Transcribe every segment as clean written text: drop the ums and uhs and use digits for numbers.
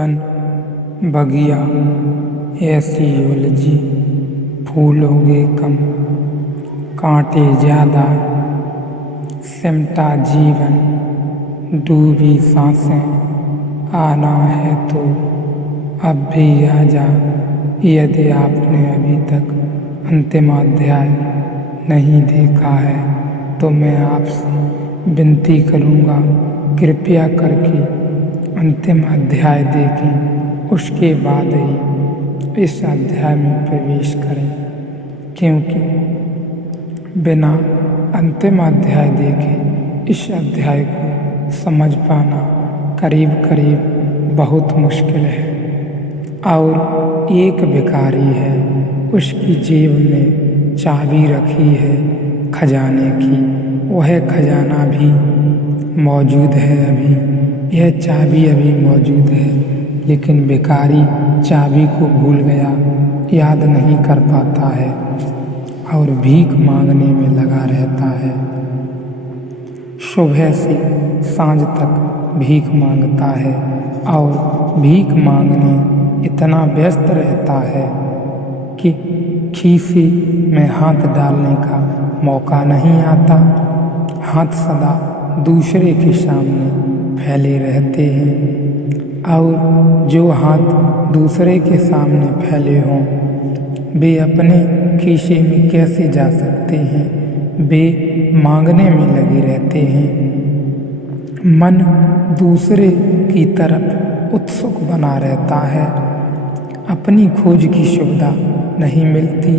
One बगिया ऐसी उलझी, फूल उगे कम, कांटे ज्यादा, सिमटा जीवन, डूबी सांसें। आना है तो अब भी आ जा, यदि आपने अभी तक अंतिम अध्याय नहीं देखा है तो मैं आपसे विनती करूँगा, कृपया करके अंतिम अध्याय देखें, उसके बाद ही इस अध्याय में प्रवेश करें, क्योंकि बिना अंतिम अध्याय देखे इस अध्याय को समझ पाना करीब करीब बहुत मुश्किल है। और एक भिखारी है, उसकी जेब में चाबी रखी है खजाने की, वह खजाना भी मौजूद है अभी, यह चाबी अभी मौजूद है, लेकिन भिखारी चाबी को भूल गया, याद नहीं कर पाता है और भीख मांगने में लगा रहता है। सुबह से सांझ तक भीख मांगता है और भीख मांगने इतना व्यस्त रहता है कि खीसे में हाथ डालने का मौका नहीं आता। हाथ सदा दूसरे के सामने फैले रहते हैं और जो हाथ दूसरे के सामने फैले हों वे अपने खीसे में कैसे जा सकते हैं, वे मांगने में लगे रहते हैं। मन दूसरे की तरफ उत्सुक बना रहता है, अपनी खोज की सुविधा नहीं मिलती।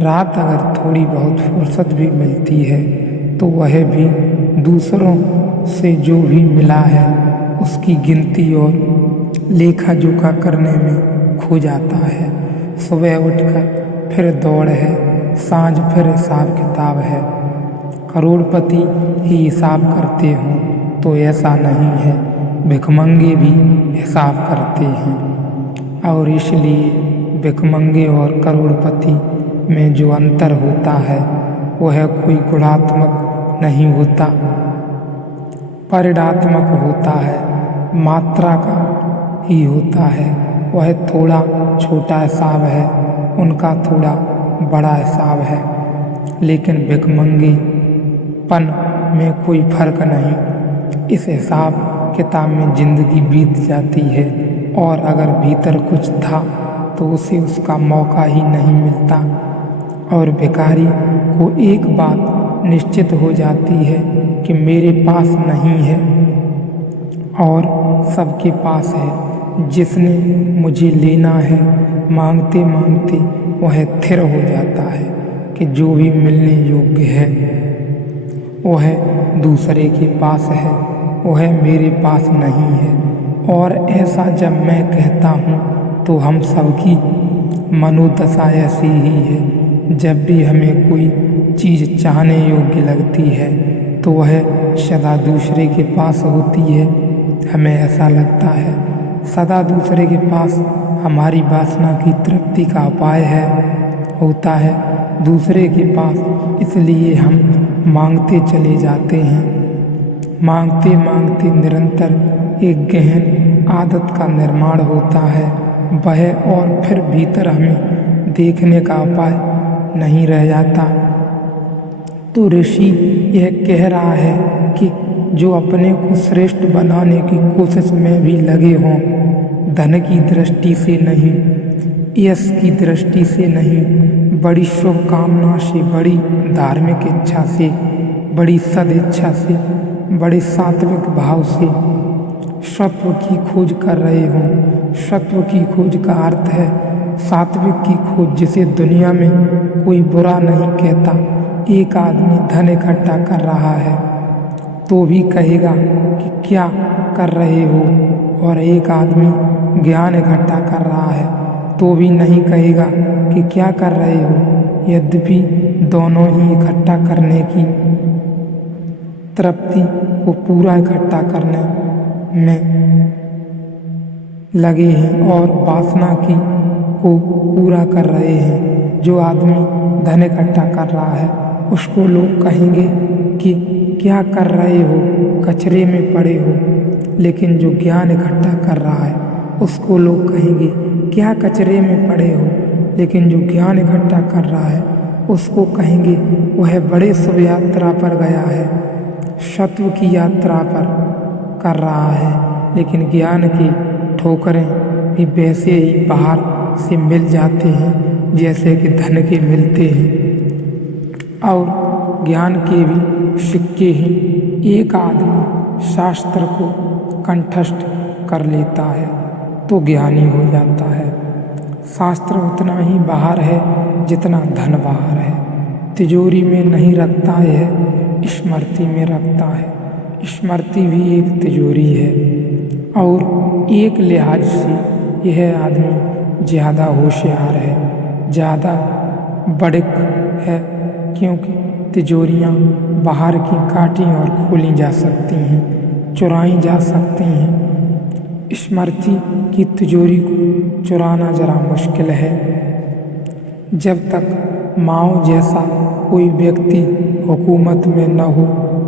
रात अगर थोड़ी बहुत फुर्सत भी मिलती है तो वह भी दूसरों से जो भी मिला है उसकी गिनती और लेखा जोखा करने में खो जाता है। सुबह उठकर फिर दौड़ है, सांझ फिर हिसाब किताब है। करोड़पति ही हिसाब करते हों तो ऐसा नहीं है, भिखमंगे भी हिसाब करते हैं। और इसलिए भिखमंगे और करोड़पति में जो अंतर होता है वह कोई गुणात्मक नहीं होता, परिणात्मक होता है, मात्रा का ही होता है। वह थोड़ा छोटा हिसाब है, उनका थोड़ा बड़ा हिसाब है, लेकिन भिखमंगेपन में कोई फर्क नहीं। इस हिसाब किताब में जिंदगी बीत जाती है और अगर भीतर कुछ था तो उसे उसका मौका ही नहीं मिलता। और भिखारी को एक बात निश्चित हो जाती है कि मेरे पास नहीं है और सबके पास है। जिसने मुझे लेना है, मांगते मांगते वह थिर हो जाता है कि जो भी मिलने योग्य है वह दूसरे के पास है, वह मेरे पास नहीं है। और ऐसा जब मैं कहता हूँ तो हम सबकी मनोदशा ऐसी ही है। जब भी हमें कोई चीज़ चाहने योग्य लगती है तो वह सदा दूसरे के पास होती है। हमें ऐसा लगता है सदा दूसरे के पास हमारी वासना की तृप्ति का उपाय होता है दूसरे के पास, इसलिए हम मांगते चले जाते हैं। मांगते मांगते निरंतर एक गहन आदत का निर्माण होता है वह, और फिर भीतर हमें देखने का उपाय नहीं रह जाता। तो ऋषि यह कह रहा है कि जो अपने को श्रेष्ठ बनाने की कोशिश में भी लगे हों, धन की दृष्टि से नहीं, यश की दृष्टि से नहीं, बड़ी शुभकामना से, बड़ी धार्मिक इच्छा से, बड़ी सदिच्छा से, बड़े सात्विक भाव से सत्व की खोज कर रहे हों। सत्व की खोज का अर्थ है सात्विक की खोज, जिसे दुनिया में कोई बुरा नहीं कहता। एक आदमी धन इकट्ठा कर रहा है तो भी कहेगा कि क्या कर रहे हो, और एक आदमी ज्ञान इकट्ठा कर रहा है तो भी नहीं कहेगा कि क्या कर रहे हो। यद्यपि दोनों ही इकट्ठा करने की तृप्ति को पूरा इकट्ठा करने में लगे हैं और वासना की को पूरा कर रहे हैं। जो आदमी धन इकट्ठा कर रहा है उसको लोग कहेंगे कि क्या कर रहे हो, कचरे में पड़े हो, लेकिन जो ज्ञान इकट्ठा कर रहा है उसको लोग कहेंगे क्या कचरे में पड़े हो, लेकिन जो ज्ञान इकट्ठा कर रहा है उसको कहेंगे वह बड़े शुभ यात्रा पर गया है, सत्व की यात्रा पर कर रहा है। लेकिन ज्ञान की ठोकरें भी वैसे ही बाहर से मिल जाते हैं जैसे कि धन के मिलते हैं, और ज्ञान के भी सिक्के हैं। एक आदमी शास्त्र को कंठस्थ कर लेता है तो ज्ञानी हो जाता है। शास्त्र उतना ही बाहर है जितना धन बाहर है। तिजोरी में नहीं रखता है, स्मृति में रखता है। स्मृति भी एक तिजोरी है, और एक लिहाज से यह आदमी ज़्यादा होशियार है, ज़्यादा बड़क है, क्योंकि तिजोरियाँ बाहर की काटी और खोली जा सकती हैं, चुराई जा सकती हैं। स्मृति की तिजोरी को चुराना ज़रा मुश्किल है। जब तक माओ जैसा कोई व्यक्ति हुकूमत में न हो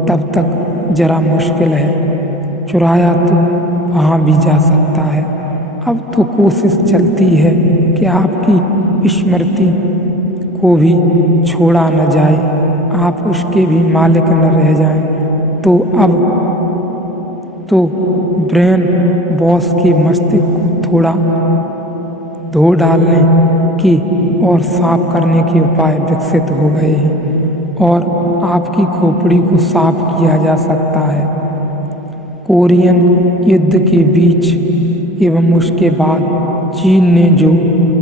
तब तक ज़रा मुश्किल है। चुराया तो वहाँ भी जा सकता है। अब तो कोशिश चलती है कि आपकी स्मृति को भी छोड़ा न जाए, आप उसके भी मालिक न रह जाएं। तो अब तो ब्रेन बॉस के मस्तिष्क को थोड़ा धो डालने के और साफ करने के उपाय विकसित हो गए हैं, और आपकी खोपड़ी को साफ किया जा सकता है। कोरियन युद्ध के बीच एवं उसके बाद चीन ने जो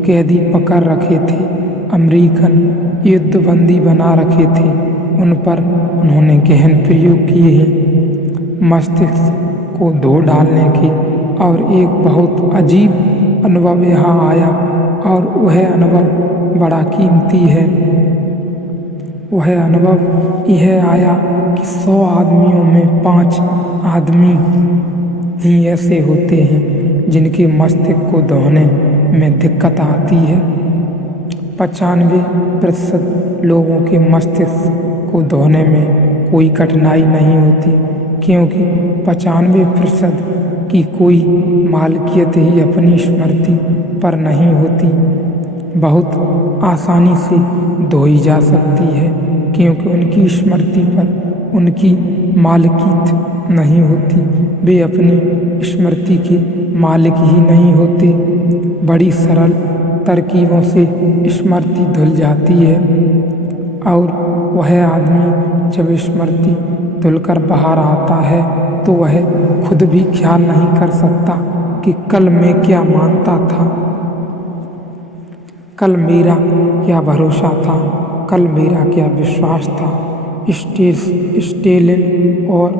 कैदी पकड़ रखे थे, अमेरिकन युद्धबंदी बना रखे थे, उन पर उन्होंने गहन प्रयोग किए हैं मस्तिष्क को धो डालने के। और एक बहुत अजीब अनुभव यहाँ आया, और वह अनुभव बड़ा कीमती है। वह अनुभव यह आया कि 100 आदमियों में 5 आदमी ही ऐसे होते हैं जिनके मस्तिष्क को धोने में दिक्कत आती है। 95% लोगों के मस्तिष्क को धोने में कोई कठिनाई नहीं होती, क्योंकि 95% की कोई मालिकियत ही अपनी स्मृति पर नहीं होती। बहुत आसानी से धोई जा सकती है, क्योंकि उनकी स्मृति पर उनकी मालिकियत नहीं होती। वे अपनी स्मृति के मालिक ही नहीं होते। बड़ी सरल तरकीबों से स्मृति धुल जाती है, और वह आदमी जब स्मृति धुलकर बाहर आता है तो वह खुद भी ख्याल नहीं कर सकता कि कल मैं क्या मानता था, कल मेरा क्या भरोसा था, कल मेरा क्या विश्वास था। स्टेलिन और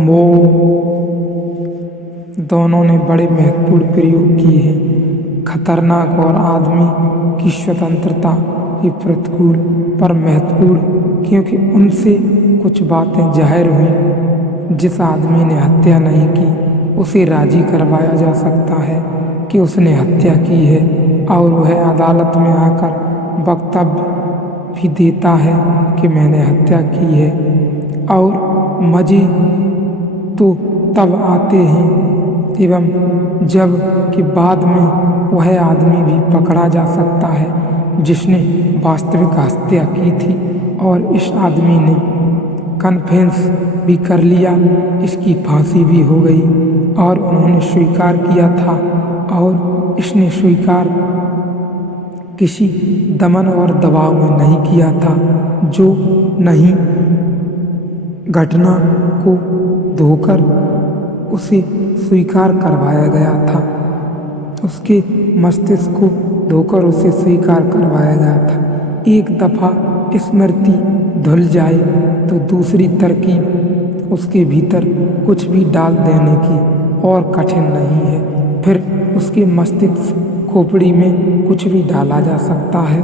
मो दोनों ने बड़े महत्वपूर्ण प्रयोग किए हैं। खतरनाक और आदमी की स्वतंत्रता की प्रतिकूल पर महत्वपूर्ण, क्योंकि उनसे कुछ बातें जाहिर हुई। जिस आदमी ने हत्या नहीं की उसे राजी करवाया जा सकता है कि उसने हत्या की है, और वह अदालत में आकर वक्तव्य भी देता है कि मैंने हत्या की है। और मज़े तो तब आते हैं एवं जब कि बाद में वह आदमी भी पकड़ा जा सकता है जिसने वास्तविक हत्या की थी, और इस आदमी ने कन्फेस भी कर लिया, इसकी फांसी भी हो गई, और उन्होंने स्वीकार किया था। और इसने स्वीकार किसी दमन और दबाव में नहीं किया था, जो नहीं घटना को धोकर उसे स्वीकार करवाया गया था, उसके मस्तिष्क को धोकर उसे स्वीकार करवाया गया था। एक दफ़ा स्मृति धुल जाए तो दूसरी तरकीब उसके भीतर कुछ भी डाल देने की और कठिन नहीं है। फिर उसके मस्तिष्क खोपड़ी में कुछ भी डाला जा सकता है।